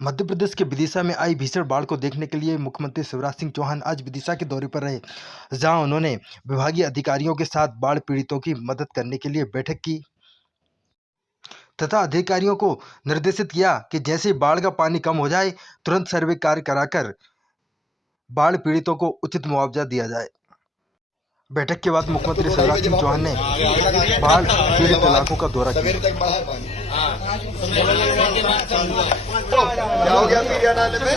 मध्य प्रदेश के विदिशा में आई भीषण बाढ़ को देखने के लिए मुख्यमंत्री शिवराज सिंह चौहान आज विदिशा के दौरे पर रहे, जहां उन्होंने विभागीय अधिकारियों के साथ बाढ़ पीड़ितों की मदद करने के लिए बैठक की तथा अधिकारियों को निर्देशित किया कि जैसे ही बाढ़ का पानी कम हो जाए, तुरंत सर्वे कार्य कराकर बाढ़ पीड़ितों को उचित मुआवजा दिया जाए। बैठक के बाद मुख्यमंत्री शिवराज सिंह चौहान ने बाढ़ पीड़ित इलाकों का दौरा किया। क्या हो गया पीरिया नाले में?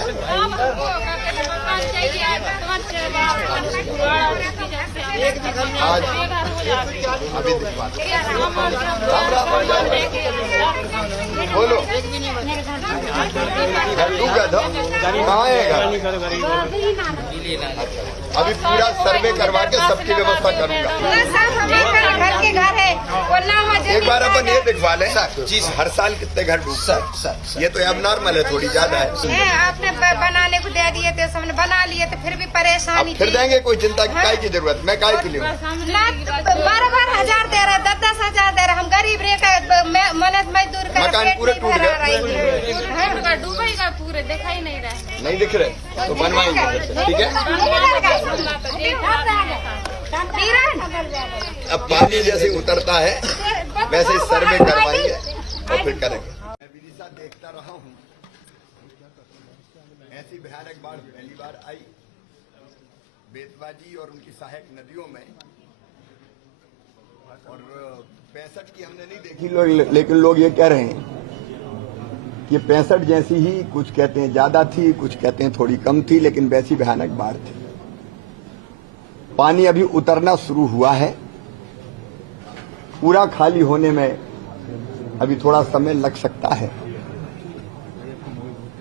आज अभी बोलो डूब गया था, कहाँ है घर? अभी पूरा सर्वे करवा के सबकी व्यवस्था करूंगा। घर के घर है, एक बार अपन ये दिखवा लें जी, हर साल कितने घर डूबते? ये तो अब नॉर्मल है, थोड़ी ज्यादा है। आपने बनाने को दे दिए थे, सबने बना लिए थे, फिर भी परेशानी फिर देंगे, कोई चिंता की काय की जरूरत? मैं काय के लिए 12-12 हजार दे रहे, 10-10 हजार दे रहे। हम गरीब मेहनत मजदूर कर मकान पूरे टूट गए, डूबेगा पूरे, दिखाई नहीं रहे, नहीं दिख रहे तो बनवाएंगे, ठीक है। अब पानी जैसे उतरता है वैसे सर्वे करवाएंगे और फिर करेंगे। मैं विदिशा देखता रहा हूँ, ऐसी भयानक बाढ़ पहली बार आई बेतवा और उनकी सहायक नदियों में, और 65 की हमने नहीं देखी, लेकिन लोग ये कह रहे हैं कि 65 जैसी ही, कुछ कहते हैं ज्यादा थी, कुछ कहते हैं थोड़ी कम थी, लेकिन वैसी भयानक बाढ़ थी। पानी अभी उतरना शुरू हुआ है, पूरा खाली होने में अभी थोड़ा समय लग सकता है।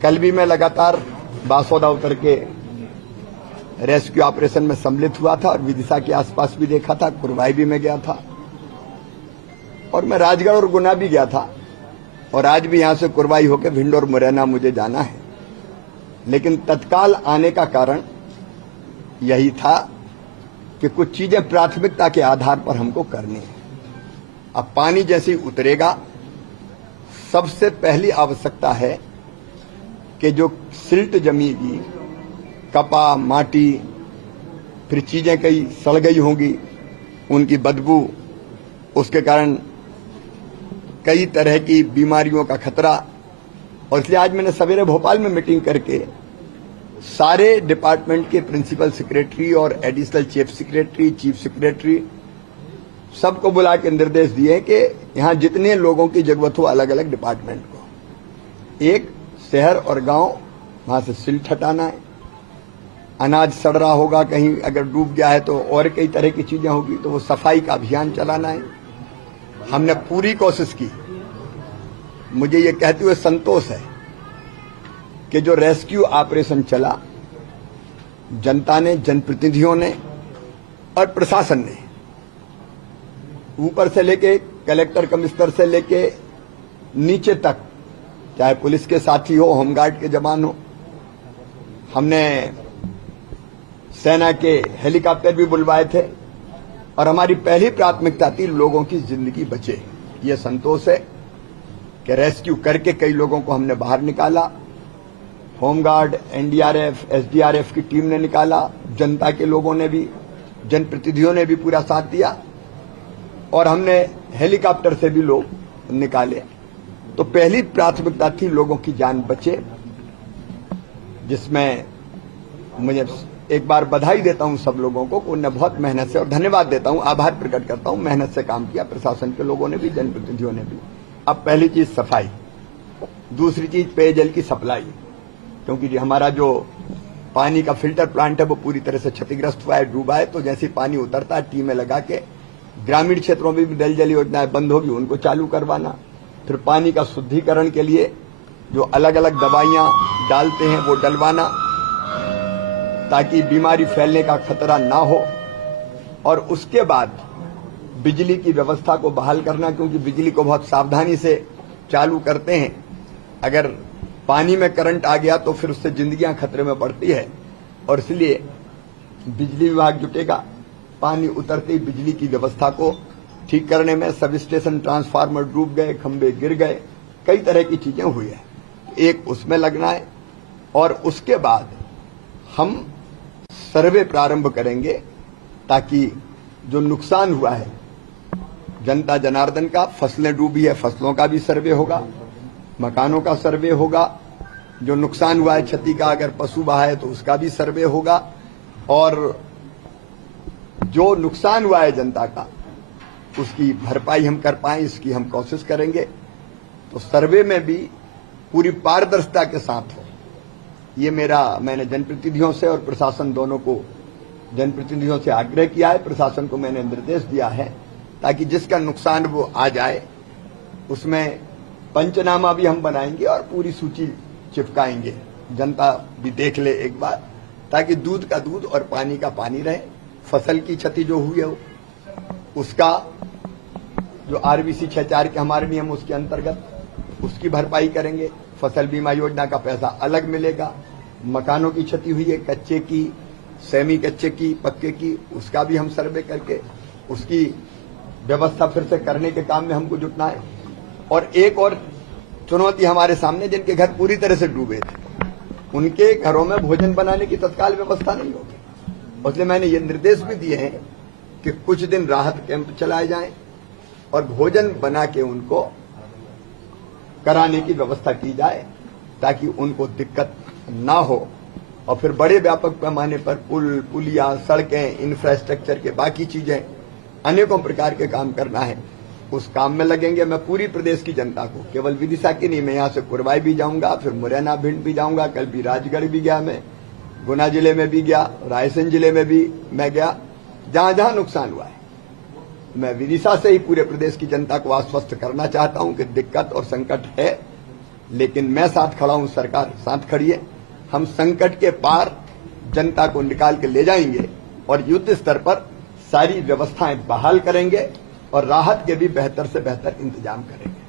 कल भी मैं लगातार बासोदा उतर के रेस्क्यू ऑपरेशन में सम्मिलित हुआ था और विदिशा के आसपास भी देखा था, कुरवाई भी मैं गया था, और मैं राजगढ़ और गुना भी गया था, और आज भी यहां से कुरवाई होकर भिंड और मुरैना मुझे जाना है। लेकिन तत्काल आने का कारण यही था कि कुछ चीजें प्राथमिकता के आधार पर हमको करनी है। अब पानी जैसे ही उतरेगा, सबसे पहली आवश्यकता है कि जो सिल्ट जमीगी, कपा, माटी, फिर चीजें कई सड़ गई होंगी, उनकी बदबू, उसके कारण कई तरह की बीमारियों का खतरा। और इसलिए आज मैंने सवेरे भोपाल में मीटिंग करके सारे डिपार्टमेंट के प्रिंसिपल सेक्रेटरी और additional chief secretary, chief secretary, सबको बुला के निर्देश दिए कि यहां जितने लोगों की जरूरत हो अलग अलग डिपार्टमेंट को, एक शहर और गांव, वहां से सिल्ट हटाना है। अनाज सड़ रहा होगा, कहीं अगर डूब गया है तो और कई तरह की चीजें होगी, तो वो सफाई का अभियान चलाना है। हमने पूरी कोशिश की। मुझे ये कहते हुए संतोष है कि जो रेस्क्यू ऑपरेशन चला, जनता ने, जनप्रतिनिधियों ने और प्रशासन ने, ऊपर से लेके कलेक्टर, कमिश्नर से लेके नीचे तक, चाहे पुलिस के साथी हो, होमगार्ड के जवान हो, हमने सेना के हेलीकॉप्टर भी बुलवाए थे, और हमारी पहली प्राथमिकता थी लोगों की जिंदगी बचे। ये संतोष है कि रेस्क्यू करके कई लोगों को हमने बाहर निकाला। होमगार्ड, एनडीआरएफ, एसडीआरएफ की टीम ने निकाला, जनता के लोगों ने भी, जनप्रतिनिधियों ने भी पूरा साथ दिया, और हमने हेलीकॉप्टर से भी लोग निकाले। तो पहली प्राथमिकता थी लोगों की जान बचे, जिसमें मुझे एक बार बधाई देता हूं सब लोगों को, उन्होंने बहुत मेहनत से, और धन्यवाद देता हूं, आभार प्रकट करता हूं, मेहनत से काम किया, प्रशासन के लोगों ने भी, जनप्रतिनिधियों ने भी। अब पहली चीज सफाई, दूसरी चीज पेयजल की सप्लाई, क्योंकि हमारा जो पानी का फिल्टर प्लांट है वो पूरी तरह से क्षतिग्रस्त हुआ है, डूबा है। तो जैसे पानी उतरता है, टीमें लगा के ग्रामीण क्षेत्रों में भी नल जल योजनाएं बंद होगी, उनको चालू करवाना। फिर पानी का शुद्धिकरण के लिए जो अलग अलग दवाइयां डालते हैं वो डलवाना, ताकि बीमारी फैलने का खतरा ना हो। और उसके बाद बिजली की व्यवस्था को बहाल करना, क्योंकि बिजली को बहुत सावधानी से चालू करते हैं। अगर पानी में करंट आ गया तो फिर उससे जिंदगियां खतरे में पड़ती है, और इसलिए बिजली विभाग जुटेगा। पानी उतरते ही बिजली की व्यवस्था को ठीक करने में सब स्टेशन ट्रांसफार्मर डूब गए, खंभे गिर गए, कई तरह की चीजें हुई है। एक उसमें लगना है और उसके बाद हम सर्वे प्रारंभ करेंगे ताकि जो नुकसान हुआ है जनता जनार्दन का, फसलें डूबी है फसलों का भी सर्वे होगा, मकानों का सर्वे होगा, जो नुकसान हुआ है क्षति का, अगर पशु बहा है तो उसका भी सर्वे होगा और जो नुकसान हुआ है जनता का उसकी भरपाई हम कर पाएं इसकी हम कोशिश करेंगे। तो सर्वे में भी पूरी पारदर्शिता के साथ हो, ये मैंने जनप्रतिनिधियों से और प्रशासन दोनों को, जनप्रतिनिधियों से आग्रह किया है, प्रशासन को मैंने निर्देश दिया है ताकि जिसका नुकसान वो आ जाए उसमें पंचनामा भी हम बनाएंगे और पूरी सूची चिपकाएंगे, जनता भी देख ले एक बार, ताकि दूध का दूध और पानी का पानी रहे। फसल की क्षति जो हुई है उसका जो आरबीसी 64 के हमारे नियम उसके अंतर्गत उसकी भरपाई करेंगे, फसल बीमा योजना का पैसा अलग मिलेगा, मकानों की क्षति हुई है कच्चे की, सेमी कच्चे की, पक्के की, उसका भी हम सर्वे करके उसकी व्यवस्था फिर से करने के काम में हमको जुटना है। और एक और चुनौती हमारे सामने, जिनके घर पूरी तरह से डूबे थे उनके घरों में भोजन बनाने की तत्काल व्यवस्था नहीं होगी, इसलिए मैंने ये निर्देश भी दिए हैं कि कुछ दिन राहत कैंप चलाए जाएं और भोजन बना के उनको कराने की व्यवस्था की जाए ताकि उनको दिक्कत ना हो और फिर बड़े व्यापक पैमाने पर पुलिया, सड़कें, इंफ्रास्ट्रक्चर के बाकी चीजें अनेकों प्रकार के काम करना है, उस काम में लगेंगे। मैं पूरी प्रदेश की जनता को, केवल विदिशा की नहीं, मैं यहाँ से कुरवाई भी जाऊंगा, फिर मुरैना भिंड भी जाऊंगा, कल भी राजगढ़ भी गया, मैं गुना जिले में भी गया, रायसेन जिले में भी मैं गया, जहां जहां नुकसान हुआ है। मैं विदिशा से ही पूरे प्रदेश की जनता को आश्वस्त करना चाहता हूं कि दिक्कत और संकट है, लेकिन मैं साथ खड़ा हूं, सरकार साथ खड़ी है। हम संकट के पार जनता को निकाल के ले जाएंगे और युद्ध स्तर पर सारी व्यवस्थाएं बहाल करेंगे और राहत के भी बेहतर से बेहतर इंतजाम करेंगे।